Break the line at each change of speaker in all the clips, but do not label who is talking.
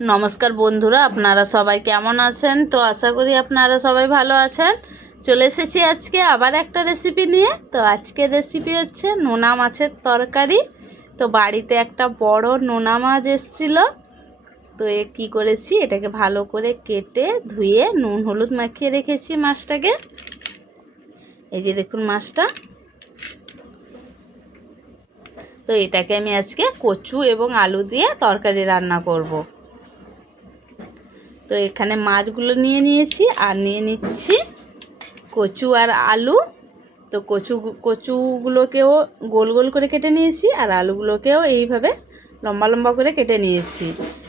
নমস্কার বন্ধুরা, আপনারা সবাই কেমন আছেন? তো আশা করি আপনারা সবাই ভালো আছেন। চলে এসেছি আজকে আবার একটা রেসিপি নিয়ে। তো আজকের রেসিপি হচ্ছে নোনা মাছের তরকারি। তো বাড়িতে একটা বড় নোনা মাছ এসেছিল। তো এ কী করেছি, এটাকে ভালো করে কেটে ধুয়ে নুন হলুদ মাখিয়ে রেখেছি মাছটাকে। এই যে দেখুন মাছটা। তো এটাকে আমি আজকে কচু এবং আলু দিয়ে তরকারি রান্না করব। তো এখানে মাছগুলো নিয়ে নিয়েছি আর নিয়ে নিচ্ছি কচু আর আলু। তো কচু কচুগুলোকেও গোল গোল করে কেটে নিয়েছি আর আলুগুলোকেও এইভাবে লম্বা লম্বা করে কেটে নিয়েছি।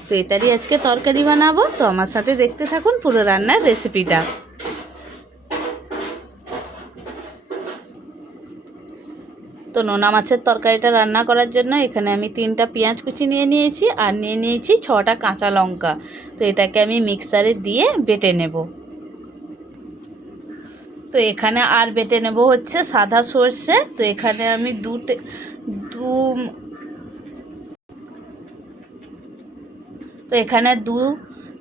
তো এটারই আজকে তরকারি বানাবো। তো আমার সাথে দেখতে থাকুন পুরো রান্নার রেসিপিটা। তো নোনা মাছের তরকারিটা রান্না করার জন্য এখানে আমি তিনটা পেঁয়াজ কুচি নিয়ে নিয়েছি আর নিয়ে নিয়েছি ছটা কাঁচা লঙ্কা। তো এটাকে আমি মিক্সারে দিয়ে বেটে নেব। তো এখানে আর বেটে নেব হচ্ছে সাদা সর্ষে। তো এখানে আমি দু দু তো এখানে দু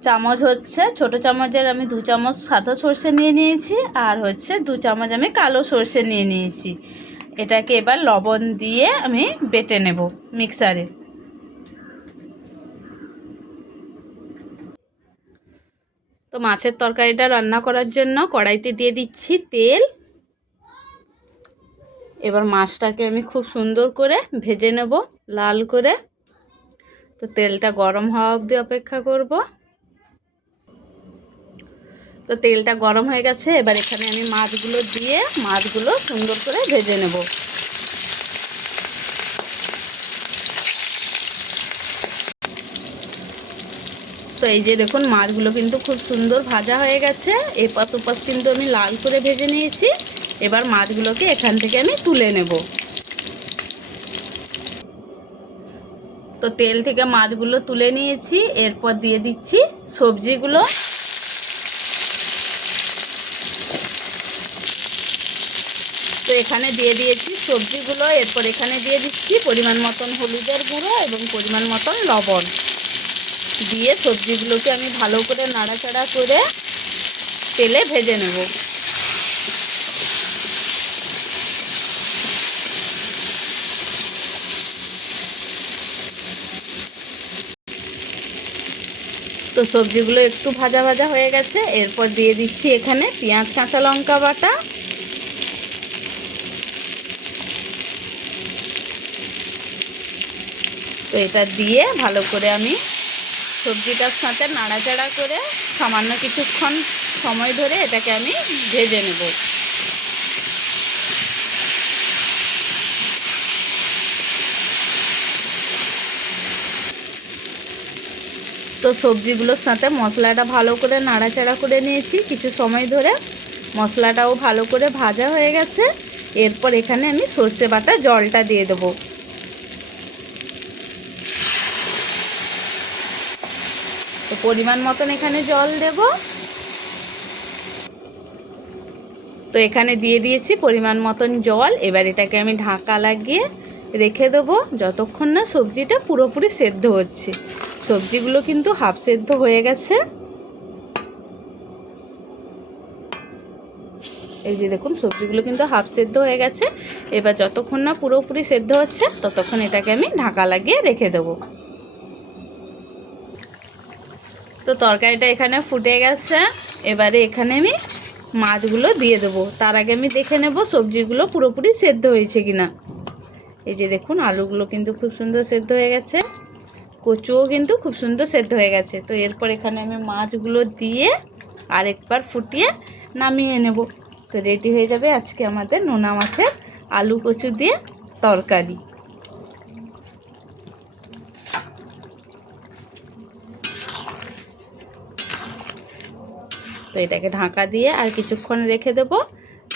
চামচ হচ্ছে, ছোট চামচের আমি দু চামচ সাদা সর্ষে নিয়ে নিয়েছি আর হচ্ছে দু চামচ আমি কালো সর্ষে নিয়ে নিয়েছি। এটাকে এবার লবণ দিয়ে আমি বেটে নেব মিক্সারে। তো মাছের তরকারিটা রান্না করার জন্য কড়াইতে দিয়ে দিচ্ছি তেল। এবার মাছটাকে আমি খুব সুন্দর করে ভেজে নেব, লাল করে। তো তেলটা গরম হওয়া অবধি অপেক্ষা করব। তো তেলটা গরম হয়ে গেছে, এবার এখানে আমি মাছগুলো দিয়ে মাছগুলো সুন্দর করে ভেজে নেব। তো এই যে দেখুন, মাছগুলো কিন্তু খুব সুন্দর ভাজা হয়ে গেছে। এপাশ ওপাশ কিন্তু আমি লাল করে ভেজে নিয়েছি। এবার মাছগুলোকে এখান থেকে আমি তুলে নেব। তো তেল থেকে মাছগুলো তুলে নিয়েছি, এরপর দিয়ে দিচ্ছি সবজিগুলো। এখানে দিয়ে দিয়েছি সবজিগুলো, এরপর এখানে দিয়ে দিচ্ছি পরিমাণ মতন হলুদের গুঁড়ো এবং পরিমাণ মতন লবণ। দিয়ে সবজিগুলোকে আমি ভালো করে নাড়াচাড়া করে তেলে ভেজে নেব। তো সবজিগুলো একটু ভাজা ভাজা হয়ে গেছে, এরপর দিয়ে দিচ্ছি এখানে পেঁয়াজ, কাঁচা লঙ্কা বাটা। তো এটা দিয়ে ভালো করে আমি সবজিটার সাথে নাড়াচাড়া করে সামান্য কিছুক্ষণ সময় ধরে এটাকে আমি ভেজে নেব। তো সবজিগুলোর সাথে মশলাটা ভালো করে নাড়াচাড়া করে নিয়েছি কিছু সময় ধরে। মশলাটাও ভালো করে ভাজা হয়ে গেছে। এরপর এখানে আমি সর্ষে বাটা জলটা দিয়ে দেবো। পরিমাণ মতন এখানে জল দেব। তো এখানে দিয়ে দিয়েছি পরিমাণ মতন জল। এবার এটাকে আমি ঢাকা লাগিয়ে রেখে দেবো। যতক্ষণ না সবজিটা পুরোপুরি সেদ্ধ হচ্ছে। সবজিগুলো কিন্তু হাফ সেদ্ধ হয়ে গেছে। এই যে দেখুন, সবজিগুলো কিন্তু হাফ সেদ্ধ হয়ে গেছে। এবার যতক্ষণ না পুরোপুরি সেদ্ধ হচ্ছে, ততক্ষণ এটাকে আমি ঢাকা লাগিয়ে রেখে দেবো। তো তরকারিটা এখানে ফুটে গেছে। এবারে এখানে আমি মাছগুলো দিয়ে দেবো। তার আগে আমি দেখে নেব সবজিগুলো পুরোপুরি সেদ্ধ হয়েছে কিনা। এই যে দেখুন, আলুগুলো কিন্তু খুব সুন্দর সেদ্ধ হয়ে গেছে। কচুও কিন্তু খুব সুন্দর সেদ্ধ হয়ে গেছে। তো এরপর এখানে আমি মাছগুলো দিয়ে আরেকবার ফুটিয়ে নামিয়ে নেব। তো রেডি হয়ে যাবে আজকে আমাদের নোনা মাছের আলু কচু দিয়ে তরকারি। তো এটাকে ঢাকা দিয়ে আর কিছুক্ষণ রেখে দেব।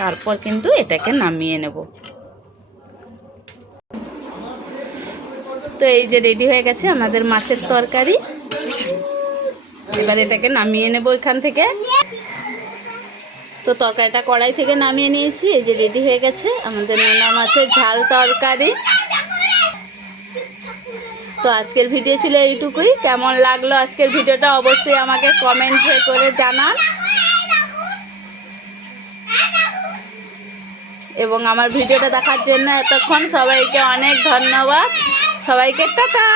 তারপর কিন্তু এটাকে নামিয়ে নেব। তো এই যে রেডি হয়ে গেছে আমাদের মাছের তরকারি। এবার এটাকে নামিয়ে নেব এখান থেকে। তো তরকারিটা কড়াই থেকে নামিয়ে নিয়েছি। এই যে রেডি হয়ে গেছে আমাদের নোনা মাছের ঝাল তরকারি। তো আজকের ভিডিও ছিল এইটুকুই। কেমন লাগল আজকের ভিডিওটা অবশ্যই আমাকে কমেন্টে করে জানান। এবং আমার ভিডিওটা দেখার জন্য এতক্ষণ সবাইকে অনেক ধন্যবাদ। সবাইকে টাটা।